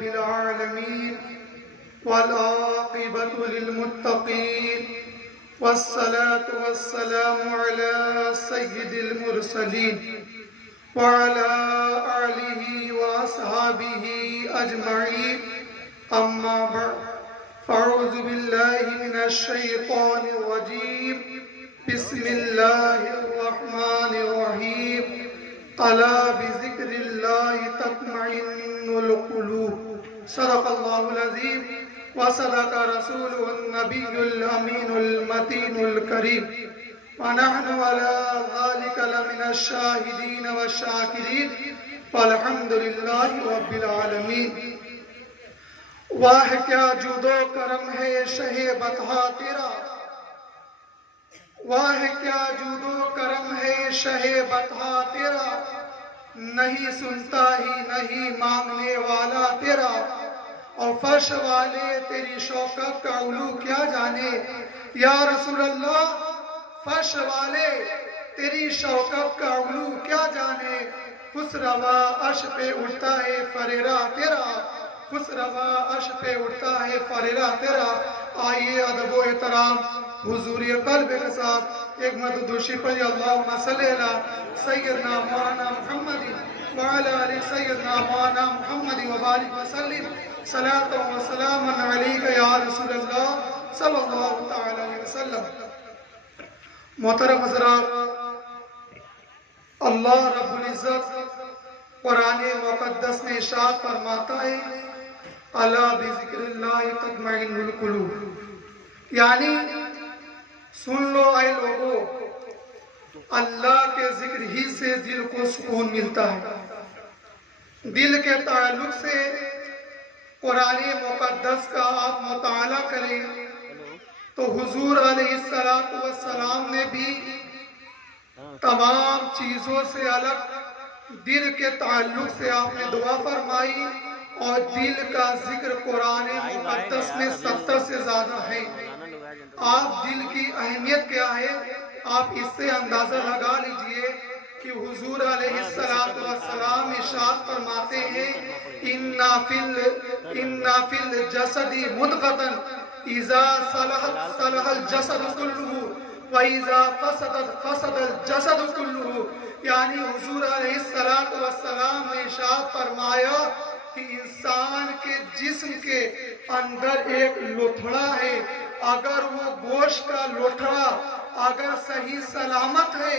رب العالمين والعاقبة للمتقين والصلاة والسلام على سيد المرسلين وعلى آله وأصحابه أجمعين أما بعد فأعوذ بالله من الشيطان الرجيم بسم الله الرحمن الرحيم ألا بذكر الله تطمئن القلوب صدق الله العظيم وصدق رسوله النبي الأمين المتين الكريم ونحن على ذلك لمن الشاهدين والشاكرين والحمد لله رب العالمين. واہ کیا جود و کرم ہے شہ بطحا تیرا، واہ کیا جود و کرم ہے شہ بطحا تیرا، نہیں سنتا ہی نہیں مانگنے والا تیرا، اور فرش والے تیری شوکت کا علو کیا جانے. یا رسول اللہ فرش والے تیری شوکت کا علو کیا جانے. خسروا عرش پہ اٹھتا ہے فریرہ تیرا، خسروا عرش پہ اٹھتا ہے فریرہ تیرا. آئیے ادب و احترام حضور قلب کے ساتھ ایک مدد دوشی پڑھی. اللہم صلی علی سیدنا مولانا محمد وعلی آل سیدنا مولانا محمد وبارک وسلم صلاۃ و سلام علیک یا رسول اللہ صلی اللہ تعالی علیہ وسلم. محترم حضرات، اللہ رب العزت قرآن مقدس میں ارشاد فرماتا ہے الا بذکر اللہ تطمئن القلوب، یعنی سن لو اے لوگو، اللہ کے ذکر ہی سے دل کو سکون ملتا ہے. دل کے تعلق سے قرآن مقدس کا آپ مطالعہ کریں تو حضور علیہ السلام نے بھی تمام چیزوں سے الگ دل کے تعلق سے آپ نے دعا فرمائی، اور دل کا ذکر قرآن مقدس میں 70 سے زیادہ ہے. آپ دل کی اہمیت کیا ہے آپ اس سے اندازہ لگا لیجئے کہ حضور علیہ السلام ارشاد فرماتے ہیں اِنَّا فِي الْجَسَدِ مُدْغَةً اِذَا صَلَحَ الْجَسَدُ كُلُّهُ وَإِذَا فَسَدَ الْجَسَدُ كُلُّهُ. یعنی حضور علیہ السلام نے ارشاد فرمایا کہ انسان کے جسم کے اندر ایک لوتھڑا ہے، اگر وہ گوشت کا لوتھڑا اگر صحیح سلامت ہے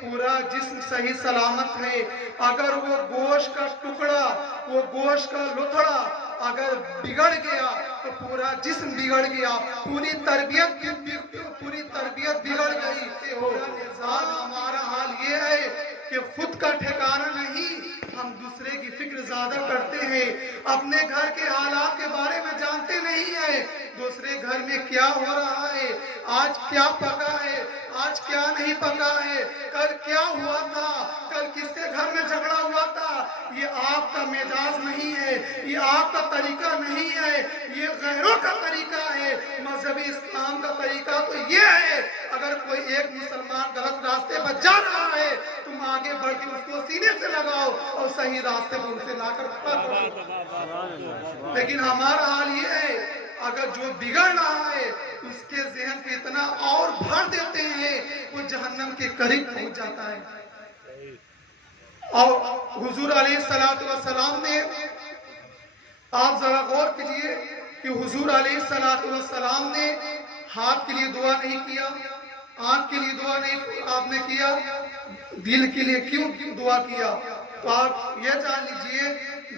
پورا جسم صحیح سلامت ہے، اگر وہ گوشت کا ٹکڑا وہ گوشت کا لوتھڑا اگر بگڑ گیا تو پورا جسم بگڑ گیا، پوری تربیت بگڑ گئی. ہمارا حال یہ ہے کہ خود کا ٹھکانہ نہیں، ہم دوسرے کی فکر زیادہ کرتے ہیں، اپنے گھر کے حالات کے بارے میں جانتے نہیں ہیں. دوسرے گھر میں کیا ہو رہا ہے، آج کیا پکا ہے، آج کیا نہیں پکا ہے، کل کیا ہوا تھا، کل کس کے گھر میں جھگڑا ہوا تھا. یہ آپ کا مزاج نہیں ہے، یہ آپ کا طریقہ نہیں ہے، یہ غیروں کا طریقہ ہے. مذہبی اسلام کا طریقہ تو یہ ہے اگر کوئی ایک مسلمان غلط راستے پر جا رہا ہے تم آگے بڑھ کے اس کو سینے سے لگاؤ اور صحیح راستے پر اسے لا کر کھڑا کرو. لیکن ہمارا حال یہ ہے اگر جو بگڑ رہا ہے اس کے ذہن پہ اتنا اور بھر دیتے ہیں وہ جہنم کے قریب پہنچ جاتا ہے. اور حضور علیہ السلام نے آپ ذرا غور کیجئے کہ حضور علیہ السلام نے ہاتھ کے لیے دعا نہیں کیا، آنکھ کے لیے دعا نہیں آپ نے کیا، دل کے لیے کیوں دعا کیا؟ تو آپ یہ جان لیجئے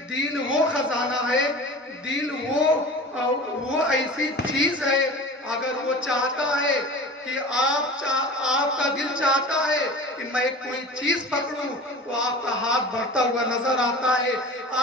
دل وہ خزانہ ہے، دل وہ ایسی چیز ہے اگر وہ چاہتا ہے کہ آپ کا دل چاہتا ہے کہ میں کوئی چیز پکڑوں تو آپ کا ہاتھ بڑھتا ہوا نظر آتا ہے.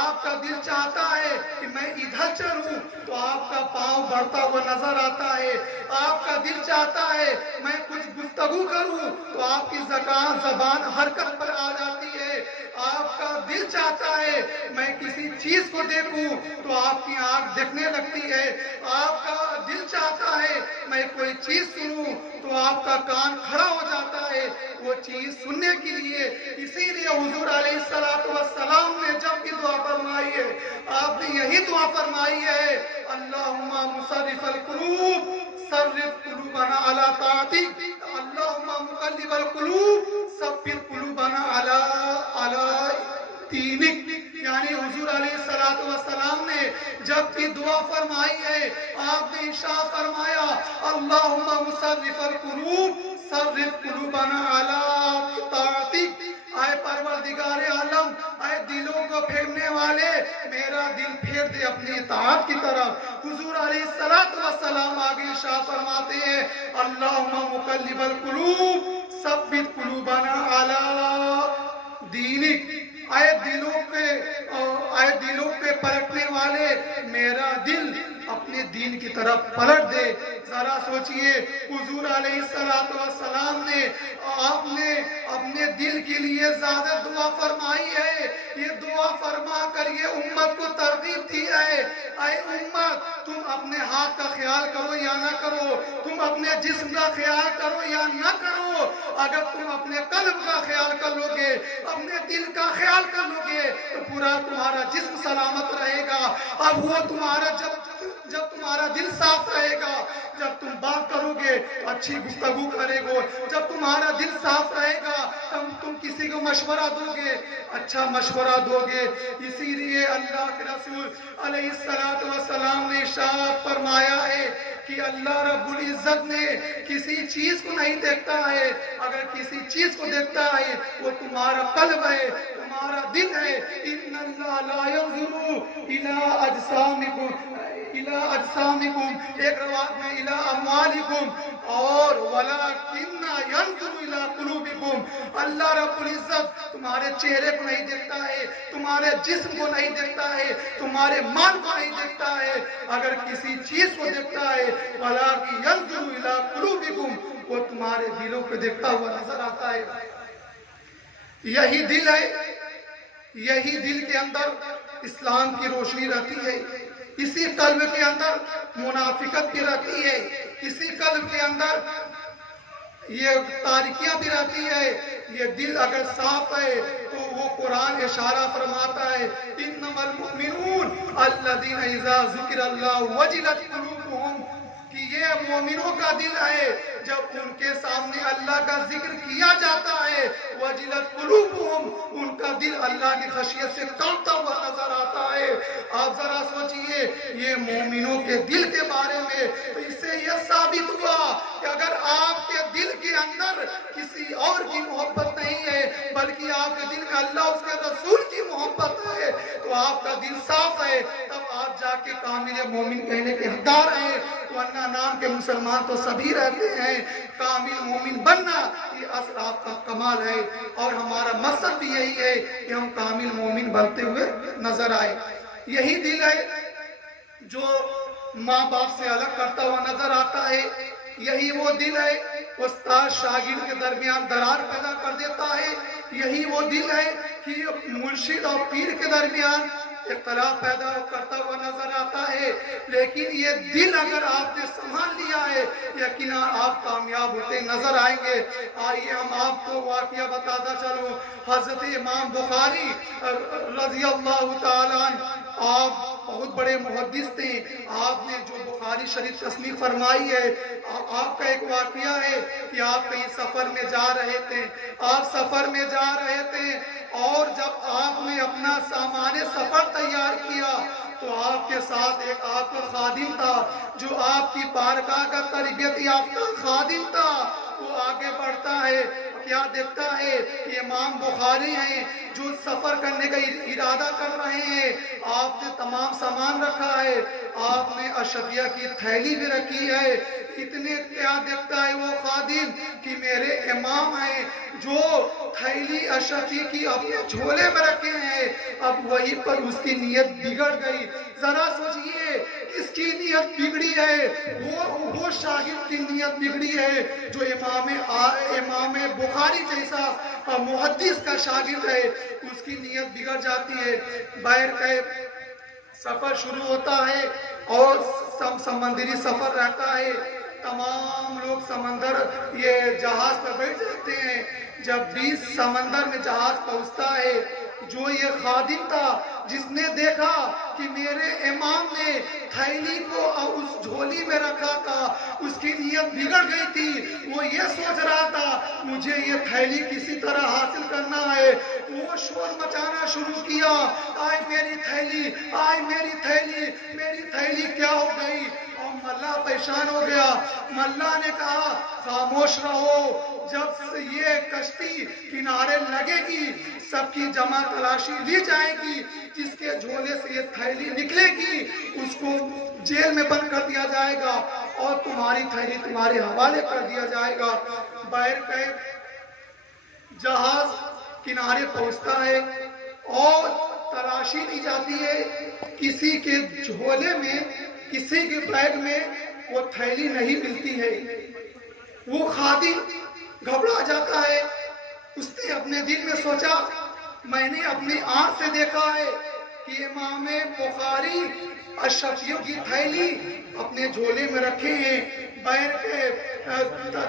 آپ کا دل چاہتا ہے کہ میں ادھر چلوں تو آپ کا پاؤں بڑھتا ہوا نظر آتا ہے. آپ کا دل چاہتا ہے میں کچھ گفتگو کروں تو آپ کی زبان حرکت پر آ جاتی ہے. آپ کا دل چاہتا ہے میں کسی چیز کو دیکھوں تو آپ کی آنکھ دیکھنے لگتی ہے، آپ کا دل چاہتا ہے میں کوئی چیز سنوں تو آپ کا کان کھڑا ہو جاتا ہے وہ چیز سننے کے لیے۔ اسی لیے حضور علیہ السلام نے جب بھی دعا فرمائی ہے، آپ نے یہی دعا فرمائی ہے، اللہم مصرف القلوب صرف قلوبنا علی طاعتک، اللہم مقلب القلوب ثبت قلوبنا علی دینک۔ یعنی حضور علیہ السلام نے جب بھی دعا فرمائی ہے، آپ نے ارشاد فرمایا اللہم مصرف القلوب صرف قلوبنا علی طاعتک، اے پروردگار عالم، اے دلوں کو پھیرنے والے، میرا دل پھیر دے اپنی اطاعت کی طرف۔ حضور علیہ السلام آگے ارشاد فرماتے ہیں اللہم مقلب القلوب ثبت قلوبنا علی دینک، اے دلوں پہ پلٹنے والے، میرا دل اپنے دین کی طرف پلٹ دے۔ ذرا سوچئے حضور علیہ السلام نے آپ نے اپنے دل کے لیے زیادہ دعا فرمائی ہے، یہ دعا فرما کر یہ امت کو ترغیب دی ہے، اے امت تم اپنے ہاتھ کا خیال کرو یا نہ کرو، تم اپنے جسم کا خیال کرو یا نہ کرو، اگر تم اپنے قلب کا خیال کر لو گے، اپنے دل کا خیال کر لو گے تو پورا تمہارا جسم سلامت رہے گا۔ اب وہ تمہارا جب تمہارا دل صاف رہے گا، جب تم بات کرو گے تو اچھی گفتگو کرے گو، جب تمہارا دل صاف رہے گا تم کسی کو مشورہ دو گے، اچھا مشورہ دو گے۔ اسی لیے اللہ کے رسول علیہ السلام نے ارشاد فرمایا ہے کہ اللہ رب العزت نے کسی چیز کو نہیں دیکھتا ہے، اگر کسی چیز کو دیکھتا ہے وہ تمہارا قلب ہے، تمہارا دل ہے۔ ان اللہ لا ينظر الى اجسامکم، ایک روایت میں الى اموالکم، اور ولکن ينظر الى قلوبکم، اللہ رب العزت تمہارے چہرے کو نہیں دیکھتا ہے، تمہارے جسم کو نہیں دیکھتا ہے، تمہارے مال کو نہیں دیکھتا ہے، اگر کسی چیز کو دیکھتا ہے ولکن ينظر الى قلوبکم، وہ تمہارے دلوں کو دیکھتا ہوا نظر آتا ہے۔ یہی دل ہے، یہی دل کے اندر اسلام کی روشنی رہتی ہے، اسی قلب کے اندر منافقت بھی رہتی ہے، اسی قلب کے اندر یہ تاریکیاں بھی رہتی ہے۔ یہ دل اگر صاف ہے تو وہ قرآن اشارہ فرماتا ہے انما المؤمنون الذین اذا ذکر اللہ وجلت قلوبهم، کہ یہ مومنوں کا دل ہے جب ان کے سامنے اللہ کا ذکر کیا جاتا ہے وجلت قلوبهم، ان کا دل اللہ کی خشیت سے کانپتا ہوا نظر آتا ہے۔ آپ ذرا سوچئے یہ مومنوں کے دل کے بارے میں، تو اس سے یہ ثابت ہوا کہ اگر آپ کے دل کے اندر کسی اور کی محبت نہیں ہے بلکہ آپ کے دل میں اللہ اس کے رسول کی محبت ہے تو آپ کا دل صاف ہے، تب آپ جا کے کامل مومن کہنے کے حقدار ہیں، ورنہ نام کے مسلمان تو سبھی رہتے ہیں۔ کامل مومن بننا یہ اصل آپ کا کمال ہے، اور ہمارا مقصد بھی یہی ہے کہ ہم کامل مومن بنتے ہوئے نظر آئے۔ یہی دل ہے جو ماں باپ سے الگ کرتا ہوا نظر آتا ہے، یہی وہ دل ہے استاد شاگرد کے درمیان درار پیدا کر دیتا ہے، یہی وہ دل ہے کہ مرشد اور پیر کے درمیان اختلاف پیدا کرتا ہوا نظر آتا ہے۔ لیکن یہ دل اگر آپ نے سنبھال لیا ہے یقیناً آپ کامیاب ہوتے نظر آئیں گے۔ آئیے ہم آپ کو واقعہ بتاتا چلوں، حضرت امام بخاری رضی اللہ تعالیٰ عنہ، آپ بہت بڑے محدث تھے، آپ نے جو بخاری شریف تصنیف فرمائی ہے، آپ کا ایک واقعہ ہے کہ آپ کہیں سفر میں جا رہے تھے، آپ سفر میں جا رہے تھے اور جب آپ نے اپنا سامان سفر تیار کیا تو آپ کے ساتھ ایک آپ کا خادم تھا جو آپ کی بارگاہ کا تربیت یافتہ خادم تھا۔ وہ آگے بڑھتا ہے، کیا دیکھتا ہے کہ امام بخاری ہیں جو سفر کرنے کا ارادہ کر رہے ہیں، آپ نے تمام سامان رکھا ہے، آپ نے اشرفیہ کی تھیلی بھی رکھی ہے، اتنے کیا دیکھتا ہے وہ خادم کہ میرے امام ہیں جو تھیلی اشرفی کی اپنے جھولے میں رکھے ہیں، اب وہی پر اس کی نیت بگڑ گئی۔ ذرا سوچئے اس کی نیت بگڑی ہے، وہ شاگرد کی نیت بگڑی ہے جو امام بخاری جیسا محدث کا شاگرد ہے، اس کی نیت بگڑ جاتی ہے۔ باہر سفر شروع ہوتا ہے اور سمندری سفر رہتا ہے، تمام لوگ سمندر یہ جہاز پر بیٹھ جاتے ہیں۔ جب بھی سمندر میں جہاز پہنچتا ہے، جو یہ خادم تھا جس نے دیکھا کہ میرے امام نے تھیلی کو اس جھولی میں رکھا تھا، اس کی نیت بگڑ گئی تھی، وہ یہ سوچ رہا تھا مجھے یہ تھیلی کسی طرح حاصل کرنا ہے، وہ شور مچانا شروع کیا، آئے میری تھیلی، آئے میری تھیلی، میری تھیلی کیا ہو گئی؟ اور ملا پریشان ہو گیا۔ ملا نے کہا خاموش رہو، جب یہ کشتی کنارے لگے گی سب کی جمع تلاشی لی جائے گی، جس کے جھولے سے یہ تھیلی نکلے گی اس کو جیل میں بند کر دیا جائے گا اور تمہاری تھیلی تمہارے حوالے کر دیا جائے گا۔ بہرکیف جہاز کنارے پہنچتا ہے اور تلاشی لی جاتی ہے، کسی کے جھولے میں کسی کے بیگ میں وہ تھیلی نہیں ملتی ہے۔ وہ خادم گھبرا جاتا ہے، اس نے اپنے دل میں سوچا میں نے اپنی آنکھ سے دیکھا ہے کہ امام بخاری اشرفیوں کی تھیلی اپنے جھولے میں رکھے ہیں۔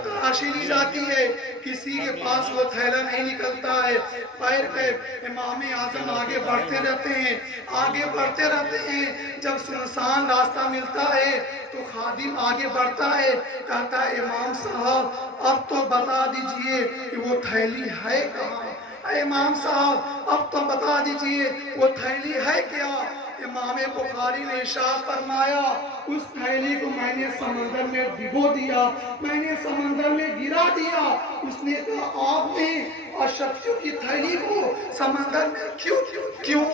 تلاشی لی جاتی ہے، کسی کے پاس وہ تھیلا نہیں نکلتا ہے۔ امام اعظم آگے بڑھتے رہتے ہیں، آگے بڑھتے رہتے ہیں۔ جب سنسان راستہ ملتا ہے تو خادم آگے بڑھتا ہے، کہتا ہے امام صاحب اب تو بتا دیجئے کہ وہ تھیلی ہے کہاں؟ اے امام صاحب اب تو بتا دیجئے وہ تھیلی ہے کیا؟ امام بخاری نے ارشاد فرمایا اس تھیلی کو میں نے سمندر میں ڈبو دیا، میں نے سمندر میں گرا دیا۔ اس نے کہا آپ نے اشرفیوں کی تھیلی کو سمندر میں کیوں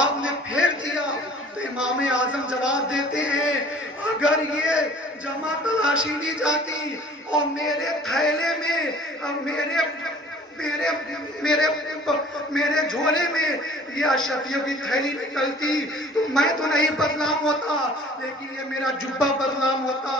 آپ نے پھینک دیا؟ تو امام اعظم جواب دیتے ہیں اگر یہ جمع تلاشی لی جاتی اور میرے تھیلے میں میرے جھولے میں یہ اشرفیوں کی تھیلی نکلتی تو میں تو نہیں بدنام ہوتا، لیکن یہ میرا جبہ بدنام ہوتا۔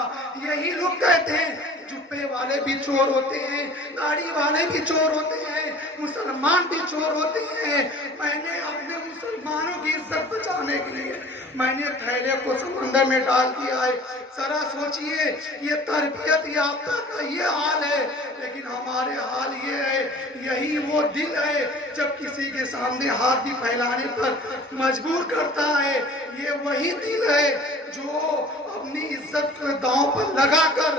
یہی لوگ کہتے ہیں جبے والے بھی چور ہوتے ہیں، داڑھی والے بھی چور ہوتے ہیں، مسلمان بھی چور ہوتے ہیں۔ میں نے اپنے مسلمانوں کی عزت بچانے کے لیے میں نے تھیلے کو سمندر میں ڈال دیا ہے۔ ذرا سوچئے یہ تربیت یافتہ کا یہ حال ہے، لیکن ہمارے حال یہ ہے، یہی وہ دل ہے جب کسی کے سامنے ہاتھ بھی پھیلانے پر مجبور کرتا ہے، یہ وہی دل ہے جو اپنی عزت کو داؤں پر لگا کر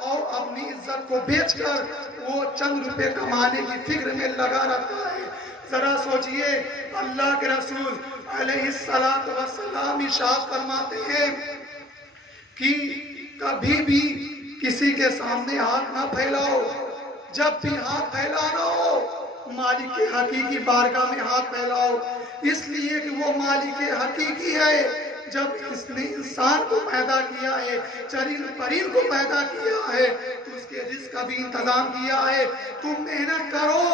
اور اپنی عزت کو بیچ کر وہ چند روپے کمانے کی فکر میں لگا رہتا ہے۔ ذرا سوچئے اللہ کے رسول علیہ السلام ارشاد فرماتے ہیں کہ کبھی بھی کسی کے سامنے ہاتھ نہ پھیلاؤ، جب بھی ہاتھ پھیلانا ہو مالک حقیقی بارگاہ میں ہاتھ پھیلاؤ، اس لیے کہ وہ مالک حقیقی ہے۔ جب اس نے انسان کو پیدا کیا ہے، چرند پرند کو پیدا کیا ہے تو اس کے رزق کا بھی انتظام کیا ہے۔ تم محنت کرو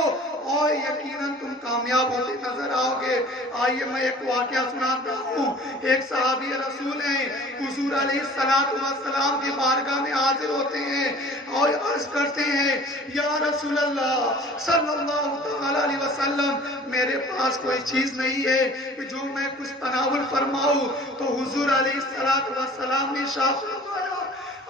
اور یقیناً تم کامیاب ہوتے نظر آؤ گے۔ آئیے میں ایک واقعہ سناتا ہوں۔ ایک صحابی رسول ہیں، حضور علیہ السلام کی بارگاہ میں حاضر ہوتے ہیں اور عرض کرتے ہیں یا رسول اللہ صلی اللہ علیہ وسلم میرے پاس کوئی چیز نہیں ہے کہ جو میں کچھ تناول فرماؤں۔ تو حضور علیہ السلام نے ارشاد فرمایا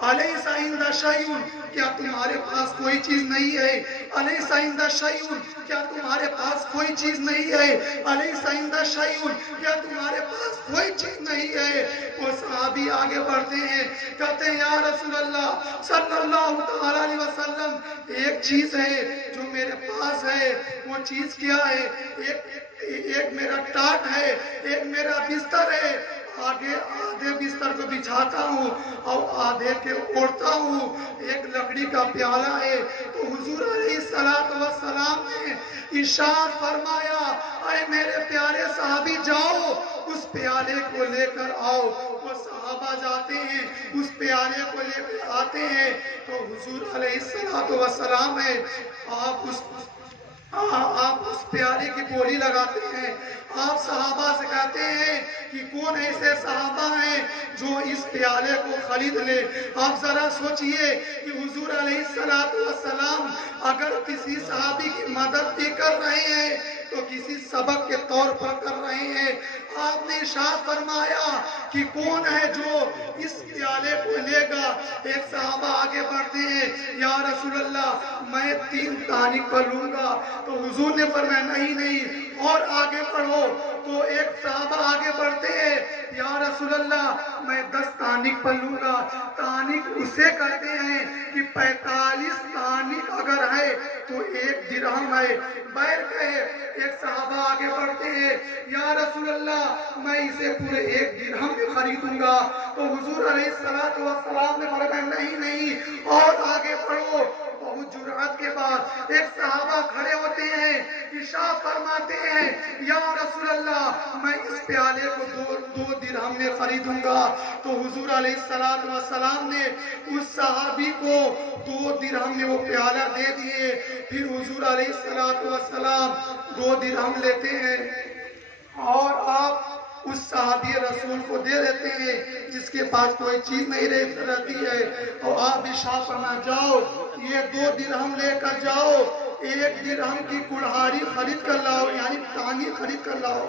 الیس عندک شیء، کیا تمہارے پاس کوئی چیز نہیں ہے؟ الیس عندک شیء، کیا تمہارے پاس کوئی چیز نہیں ہے؟ الیس عندک شیء، کیا تمہارے پاس کوئی چیز نہیں ہے؟ وہ صحابی آگے بڑھتے ہیں، کہتے ہیں یا رسول اللہ صلی اللہ علیہ وسلم ایک چیز ہے جو میرے پاس ہے۔ وہ چیز کیا ہے؟ ایک میرا ٹاٹ ہے، ایک میرا بستر ہے، آدھے بستر کو بچھاتا ہوں اور آدھے کے اوڑھتا ہوں، ایک لکڑی کا پیالہ ہے۔ تو حضور علیہ السلام نے ارشاد فرمایا اے میرے پیارے صحابی جاؤ اس پیالے کو لے کر آؤ۔ وہ صحابہ جاتے ہیں، اس پیالے کو لے کر آتے ہیں تو حضور علیہ السلام ہے آپ اس پیالے کی بولی لگاتے ہیں۔ آپ صحابہ سے کہتے ہیں کہ کون ایسے صحابہ ہیں جو اس پیالے کو خرید لے؟ آپ ذرا سوچئے کہ حضور علیہ السلام اگر کسی صحابی کی مدد بھی کر رہے ہیں تو کسی سبق کے طور پر کر رہے ہیں۔ آپ نے ارشاد فرمایا کہ کون ہے جو اس پیالے کو لے گا؟ ایک صحابہ آگے بڑھتے ہیں، یا رسول اللہ میں 3 تانک پر لوں گا۔ تو حضور نے فرمایا نہیں اور آگے بڑھو۔ تو ایک صحابہ آگے بڑھتے ہیں، یا رسول اللہ میں 10 تانک پر لوں گا۔ تانک اسے کہتے ہیں کہ 45 تانک اگر ہے تو 1 درہم ہے۔ بہر کہے ایک صحابہ آگے بڑھتے ہیں، یا رسول اللہ میں اسے پورے 1 درہم میں خریدوں گا۔ تو حضور علیہ السلام نے فرمایا نہیں اور آگے بڑھو۔ بہت جرأت کے بعد ایک صحابہ کھڑے ہوتے ہیں، ارشاد فرماتے ہیں، یا رسول اللہ میں اس پیالے کو 2 درہم میں خریدوں گا۔ تو حضور علیہ السلام نے اس صحابی کو 2 درہم میں وہ پیالہ دے دیے۔ پھر حضور علیہ السلام 2 درہم لیتے ہیں اور آپ اس صحابی رسول کو دے دیتے ہیں جس کے پاس کوئی چیز نہیں رہتی ہے، اور آپ ارشاد فرمایا جاؤ یہ 2 درہم لے کر جاؤ، 1 درہم کی کڑہاری خرید کر لاؤ، یعنی تانی خرید کر لاؤ،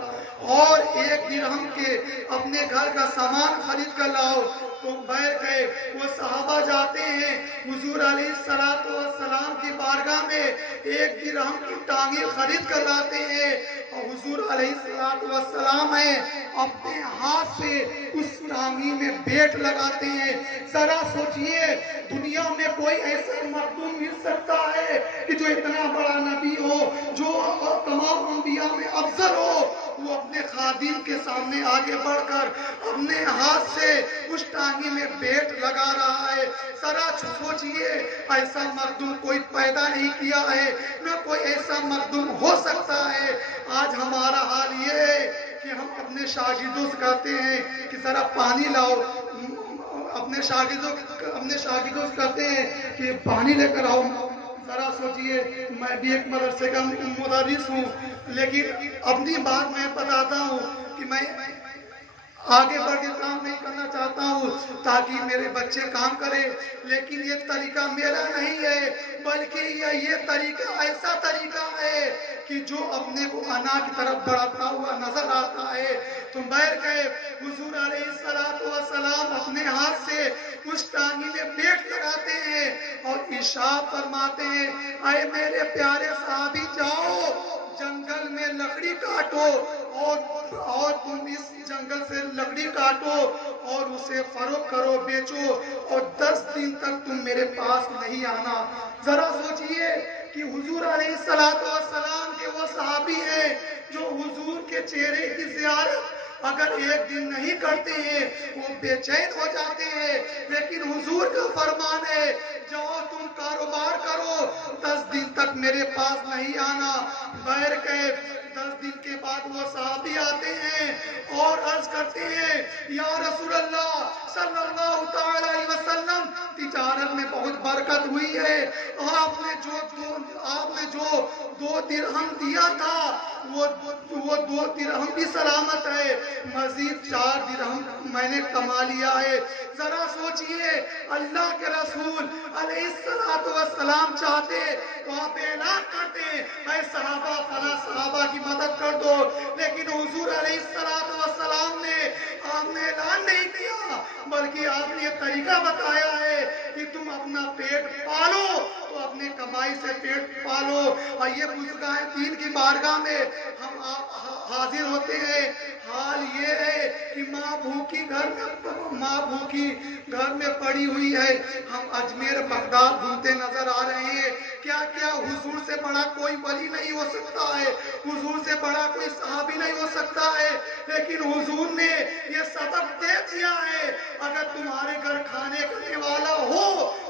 اور 1 درہم کے اپنے گھر کا سامان خرید کر لاؤ۔ تو بیٹھ گئے، وہ صحابہ جاتے ہیں حضور علیہ السلام کی بارگاہ میں 1 درہم کی ٹانگیں خرید کر لاتے ہیں، اور حضور علیہ السلام ہیں اپنے ہاتھ سے اس ٹانگی میں بیٹ لگاتے ہیں۔ ذرا سوچئے دنیا میں کوئی ایسا مخدوم مل سکتا ہے کہ جو اتنا بڑا نبی ہو، جو تمام انبیاء میں افضل ہو، وہ اپنے خادم کے سامنے آگے بڑھ کر اپنے ہاتھ سے اس ٹانگی میں بیٹ لگا رہا ہے۔ ذرا سوچئے ایسا مخدوم کوئی پیدا نہیں کیا ہے، نہ کوئی ایسا مخدوم ہو سکتا ہے۔ آج ہمارا حال یہ ہے کہ ہم اپنے شاگردوں سے کہتے ہیں کہ ذرا پانی لاؤ، اپنے شاگردوں سے کہتے ہیں کہ پانی لے کر آؤ۔ ذرا سوچئے میں بھی ایک مدرسے کا مدرس ہوں، لیکن اپنی بات میں بتاتا ہوں کہ میں آگے بڑھ کے کام نہیں کرنا چاہتا ہوں تاکہ میرے بچے کام کریں، لیکن یہ طریقہ میرا نہیں ہے، بلکہ یہ طریقہ ایسا طریقہ ہے کہ جو اپنے کو انا کی طرف بڑھاتا ہوا نظر آتا ہے۔ تم بیٹھ گئے، حضور علیہ السلام اپنے ہاتھ سے اس ٹانگی میں بیٹ لگاتے ہیں اور ارشاد فرماتے ہیں، اے میرے پیارے صحابی جاؤ جنگل میں لکڑی کاٹو، اور تم اس جنگل سے لکڑی کاٹو اور اسے فروخت کرو، بیچو، اور 10 دن تک تم میرے پاس نہیں آنا۔ ذرا سوچئے کہ حضور علیہ السلام کے وہ صحابی ہیں جو حضور کے چہرے کی زیارت اگر 1 دن نہیں کرتے ہیں وہ بے چین ہو جاتے ہیں، لیکن حضور کا فرمان ہے جاؤ تم کاروبار کرو، 10 دن تک میرے پاس نہیں آنا۔ غیر کہ 10 دن کے بعد وہ صحابی آتے ہیں اور عرض کرتے ہیں، یا رسول اللہ صلی اللہ تعالی علیہ وسلم تجارت میں بہت برکت ہوئی ہے، آپ نے جو 2 درہم دیا تھا وہ 2 درہم بھی سلامت ہے، مزید 4 درہم میں نے کما لیا ہے۔ ذرا سوچئے اللہ کے رسول علیہ السلام چاہتے تو آپ اعلان کرتے اے صحابہ فلاں صحابہ کی مدد کر دو، لیکن حضور علیہ السلام نے آپ نے اعلان نہیں کیا، بلکہ آپ نے یہ طریقہ بتایا ہے کہ تم اپنا پیٹ پالو تو اپنے کمائی سے پیٹ پالو۔ اور یہ بزرگان دین کی بارگاہ میں ہم حاضر ہوتے ہیں، حال یہ ہے کہ ماں بھوکی گھر میں پڑی ہوئی ہے، ہم اجمیر بغداد گھومتے نظر آ رہے ہیں، کیا حضور سے بڑا کوئی ولی نہیں ہو سکتا ہے، حضور سے بڑا کوئی صحابی نہیں ہو سکتا ہے، لیکن حضور نے یہ سبق دے دیا ہے اگر تمہارے گھر کھانے کرنے والا ہو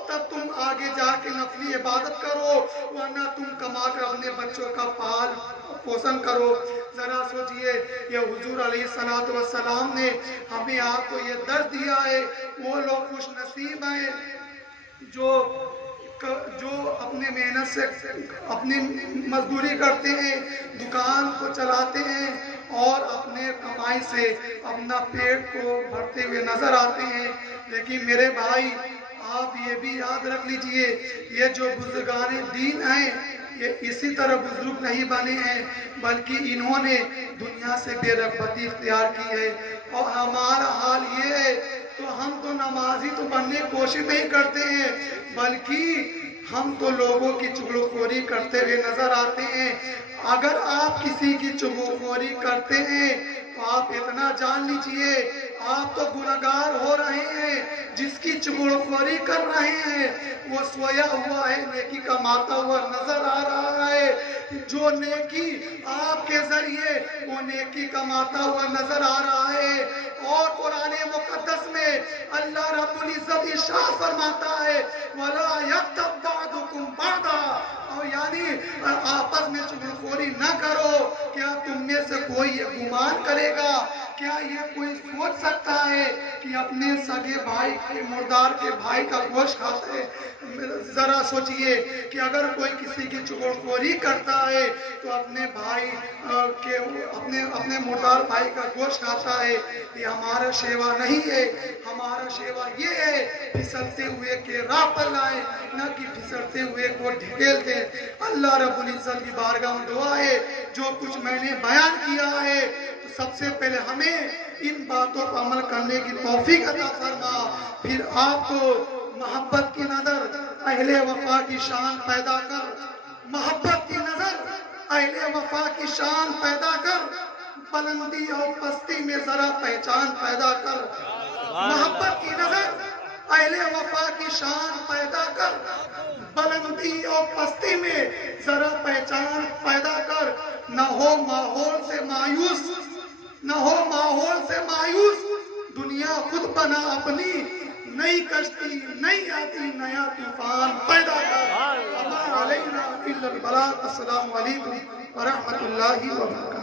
تب تم آگے جا کے نفلی عبادت کرو، ورنہ تم کما کر اپنے بچوں کا پال پوشن کرو۔ ذرا سوچئے یہ حضور علیہ السلام نے ہمیں آپ کو یہ درس دیا ہے، وہ لوگ خوش نصیب ہیں جو اپنے محنت سے اپنی مزدوری کرتے ہیں، دکان کو چلاتے ہیں اور اپنے کمائی سے اپنا پیٹ کو بھرتے ہوئے نظر آتے ہیں۔ لیکن میرے بھائی آپ یہ بھی یاد رکھ لیجئے، یہ جو بزرگان دین ہیں یہ اسی طرح بزرگ نہیں بنے ہیں، بلکہ انہوں نے دنیا سے بے رغبتی اختیار کی ہے۔ اور ہمارا حال یہ ہے تو ہم تو نمازی تو بننے کی کوشش نہیں کرتے ہیں، بلکہ ہم تو لوگوں کی چغلخوری کرتے ہوئے نظر آتے ہیں۔ اگر آپ کسی کی چغلخوری کرتے ہیں تو آپ اتنا جان لیجئے آپ تو گنہگار ہو رہے ہیں۔ جس کی چغلخوری کر رہے ہیں وہ سویا ہوا ہے، نیکی کماتا ہوا نظر آ رہا ہے۔ جو نیکی آپ کے ذریعے وہ نیکی کماتا ہوا نظر آ رہا ہے۔ اور قرآن مقدس میں اللہ رب العزت ارشاد فرماتا ہے وَلَا يَغْتَبْ بَعْضُكُمْ بَعْضًا، اور یعنی آپس میں چغلخوری نہ کرو۔ کیا تم میں سے کوئی یہ گمان کرے گا، کیا یہ کوئی سوچ سکتا ہے کہ اپنے سگے بھائی کے مردار کے بھائی کا گوشت کھاتا ہے؟ ذرا سوچئے کہ اگر کوئی کسی کی چغلخوری کرتا ہے تو اپنے بھائی کے اپنے مردار بھائی کا گوشت کھاتا ہے۔ یہ ہمارا شیوا نہیں ہے، ہمارا شیوا یہ ہے پھسلتے ہوئے کے راہ پر لائے، نہ کہ پھسلتے ہوئے کو ڈھکیل دیں۔ اللہ رب العزت کی بارگاہ میں دعا ہے جو کچھ میں نے بیان کیا ہے تو سب سے پہلے ہمیں ان باتوں پر عمل کرنے کی توفیق عطا فرما، پھر آپ کو محبت کی نظر اہل وفا کی شان پیدا کر، محبت کی نظر اہل وفا کی شان پیدا کر، بلندی اور پستی میں ذرا پہچان پیدا کر، محبت کی نظر اہل وفا کی شان پیدا کر، بلندی اور پستی میں ذرا پہچان پیدا کر۔ نہ ہو ماحول سے مایوس، نہ ہو ماحول سے مایوس، دنیا خود بنا اپنی نئی کشتی، نئی آتی نیا طوفان پیدا کر۔ وما علینا الا البلاغ۔ السلام علیکم ورحمۃ اللہ وبرکاتہ۔